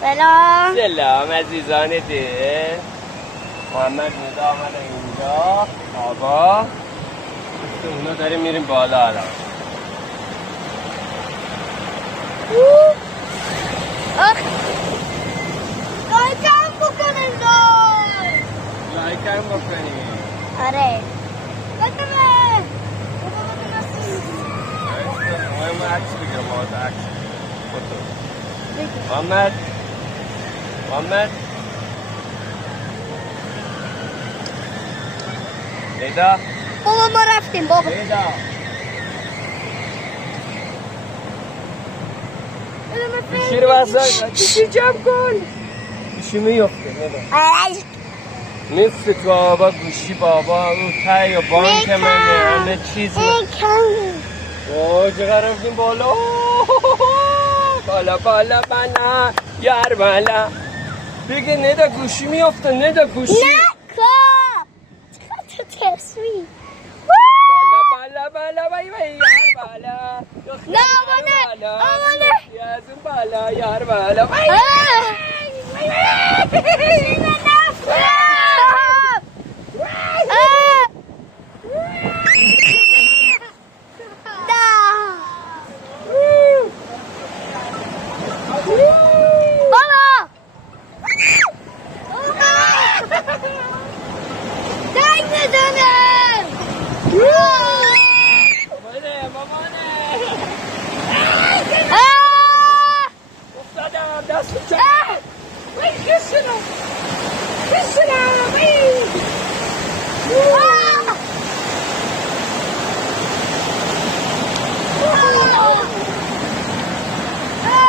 سلام. سلام عزیزان دل. محمد ندا آمده اینجا. بابا اونا داریم میریم بالا الان. لایکم بکنیم لایکم بکنیم. آره مهم عکس بگیرم باید عکس فوتو. محمد ندا بابا ما رفتیم بابا. ندا گوشی رو بسته گوشی جمع کن. گوشی میفته ندا میفته تو آبا گوشی بابا اون تای و بانک منه همه چیزی. اوه چقدر رفتیم بالا. بالا بالا بالا یار بالا. بگه ندا گوشی میفته. ندا گوشی نکن چقدر ترسوی. بالا بای بای یار بالا. نه آمانه از اون بالا یار بالا بای نه